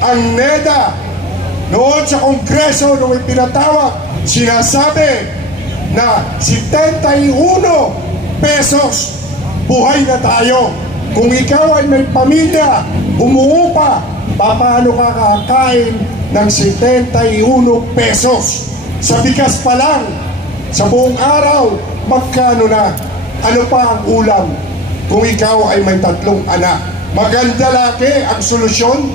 Ang NEDA noon sa Kongreso nung ipinatawag, sinasabi na 71 pesos buhay na tayo. Kung ikaw ay may pamilya, umuupa, paano ka kakain ng 71 pesos? Sa bigas pa lang, sa buong araw, magkano na? Ano pa ang ulam kung ikaw ay may 3 anak? Maganda laki ang solusyon.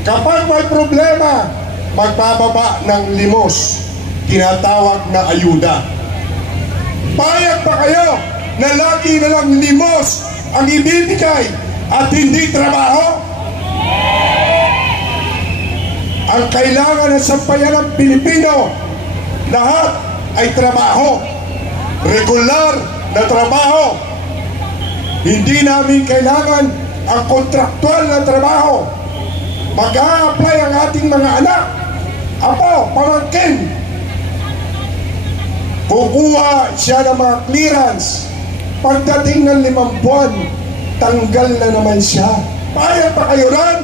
Kapag may problema, magbababa ng limos, tinatawag na ayuda. Payag pa kayo na lagi na lang limos ang ibibigay at hindi trabaho? Ang kailangan ng sambayan ng Pilipino, lahat ay trabaho. Regular na trabaho. Hindi namin kailangan ang kontraktual na trabaho. Mag-a-apply ang ating mga anak, apo, pamangkin. Kukuha siya ng mga clearance. Pagdating ng 5 buwan, tanggal na naman siya. Payag pa kayo ron?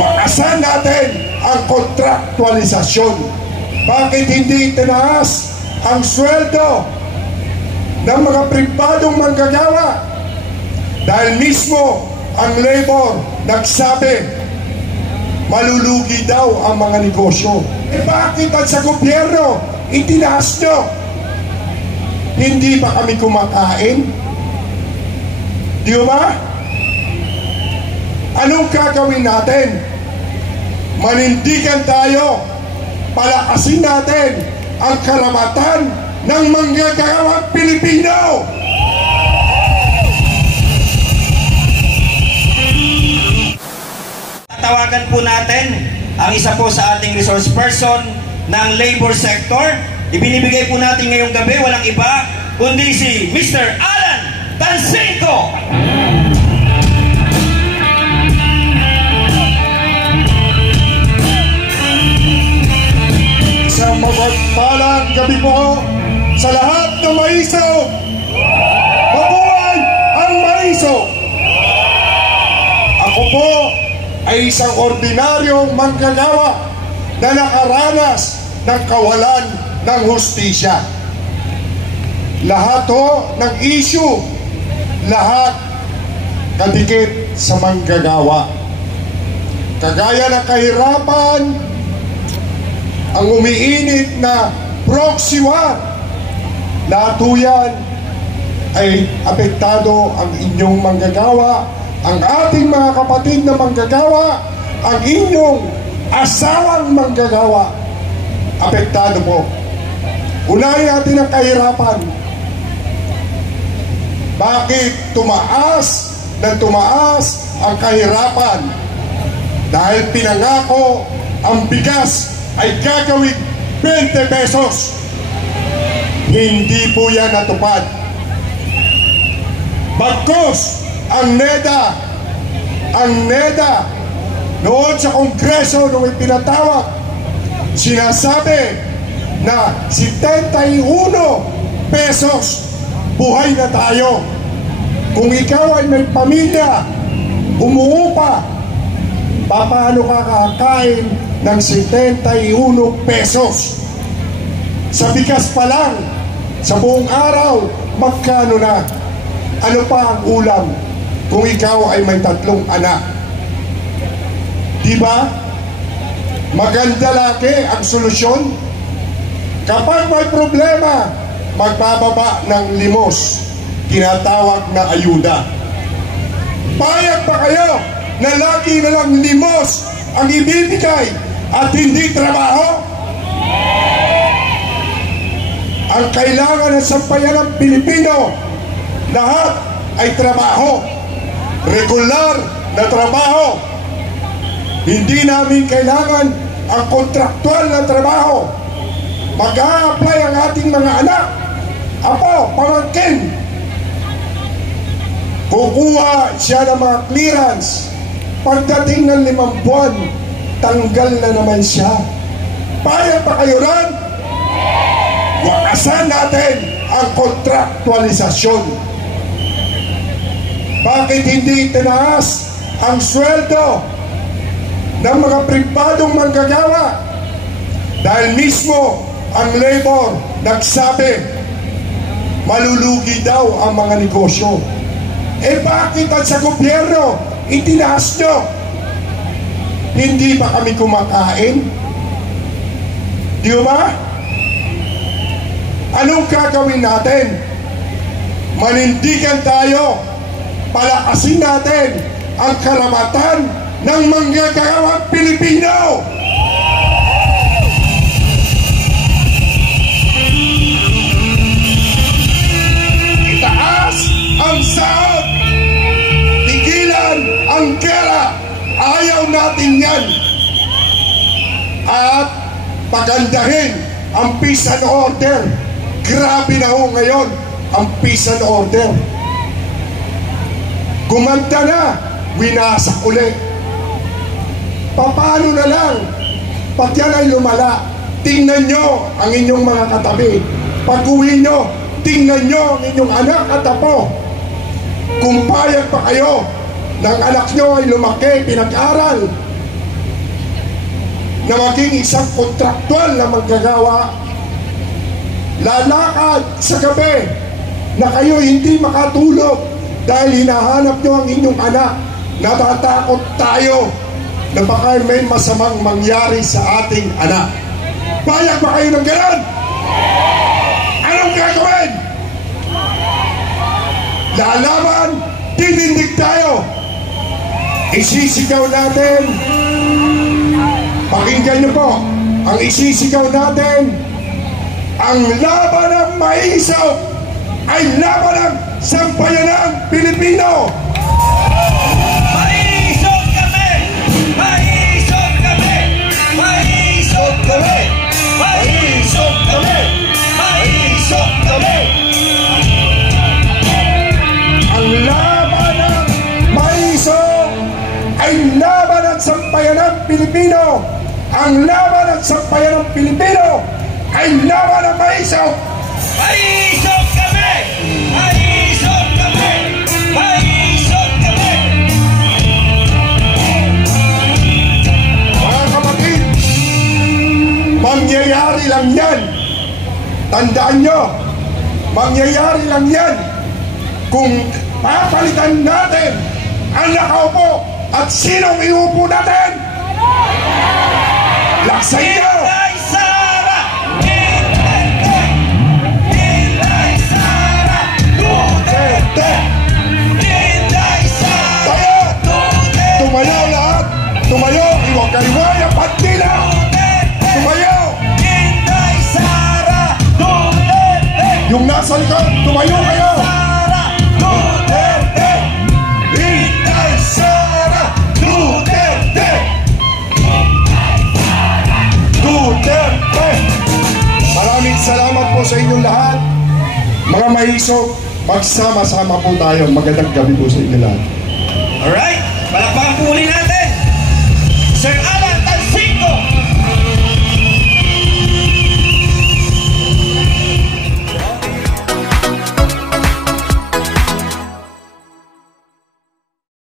Wakasan natin ang kontraktualisasyon. Bakit hindi tinaas ang sweldo ng mga pribadong manggagawa? Dahil mismo ang labor nagsabi, malulugi daw ang mga negosyo. Bakit at sa gobyerno itinaas nyo? Hindi ba kami kumakain? Di ba? Anong gagawin natin? Manindigan tayo. Palakasin natin ang karapatan ng manggagawang Pilipino. Tatawagan po natin ang isa po sa ating resource person ng labor sector. Ibinibigay po natin ngayong gabi, walang iba kundi si Mr. Alan Tansinko. Isang mapagpalang gabi po sa lahat ng maiso. Mabuhay ang maiso. Ako po ay isang ordinaryong manggagawa na nakaranas ng kawalan ng hustisya. Lahat ng issue, lahat kadikit sa manggagawa. Kagaya ng kahirapan, ang umiinit na proxy war, lahat yan ay apektado ang inyong manggagawa, ang ating mga kapatid na manggagawa, ang inyong asawang manggagawa, apektado po. Unahin natin ang kahirapan. Bakit tumaas ng tumaas ang kahirapan? Dahil pinangako ang bigas ay gagawin 20 pesos. Hindi po yan natupad. Bagkus ang NEDA noon sa Kongreso nung ipinatawag, sinasabi na 71 pesos buhay na tayo. Kung ikaw ay may pamilya, umuupa, paano ka kakain ng 71 pesos? Sa bigas pa lang, sa buong araw, magkano na? Ano pa ang ulam kung ikaw ay may 3 anak? Diba? Maganda laki ang solusyon. Kapag may problema, magbababa ng limos, tinatawag na ayuda. Payag pa kayo na lagi na lang limos ang ibibigay at hindi trabaho? Ang kailangan ng sambayan ng Pilipino, lahat ay trabaho. Regular na trabaho. Hindi namin kailangan ang kontraktual na trabaho. Mag-a-apply ang ating mga anak, apo, pamangkin. Kukuha siya ng mga clearance. Pagdating ng 5 buwan, tanggal na naman siya. Payag pa kayo ron? Wakasan natin ang kontraktualisasyon. Bakit hindi tinaas ang sweldo ng mga pribadong manggagawa. Dahil mismo ang labor nagsabi, malulugi daw ang mga negosyo. Eh bakit at sa gobyerno itinaas nyo? Hindi ba kami kumakain? Di ba? Anong gagawin natin? Manindigan tayo, palakasin natin ang karapatan ng manggagawang Pilipino. Itaas ang sahod, tigilan ang gera. Ayaw natin yan. At pagandahin ang peace and order. Grabe na ho ngayon ang peace and order. Gumanda na, winasak ulit. Paano na lang pag yan ay lumala? Tingnan nyo ang inyong mga katabi. Pag-uwi nyo, tingnan nyo ang inyong anak at apo. Kung payag pa kayo ng anak nyo ay lumaki, pinag-aral, na maging isang kontraktual na manggagawa, lalakad sa gabi na kayo hindi makatulog dahil hinahanap nyo ang inyong anak. Natatakot tayo na baka may masamang mangyari sa ating anak. Payag ba kayo ng gano'n? Anong gagawin? Lalaban, tinindig tayo. Isisigaw natin, pakinggan niyo po, ang isisigaw natin, ang laban ng maisaw ay laban ng sambayanang Pilipino. Maisog kami! Maisog kami! Maisog kami! Maisog kami! Maisog kami! Ang laban ng maisaw ay laban ng sambayanang Pilipino. Ang laban ng sambayanang Pilipino ay laban ng maisaw. Maisog kami! Maisog kami! Maisog kami! Mga kapatid, mangyayari lang yan. Tandaan nyo, mangyayari lang yan kung papalitan natin ang nakaupo at sinong iupo natin. Laksay nyo! Inday Sara! Inday Sara! Duterte! Inday Sara! Tayo! Duterte! Tumayo lahat! Tumayo! Iwag-iwag ang pandila! Tumayo! Inday Sara! Duterte! Yung nasa likod, tumayo kayo! Sara! Duterte! Inday Sara Duterte! Duterte! Maraming salamat po sa inyong lahat. Mga mahisog, magsama-sama po tayo. Magandang gabi po sa inyo lahat. Alright, palakpakan po ulit natin Sir Alan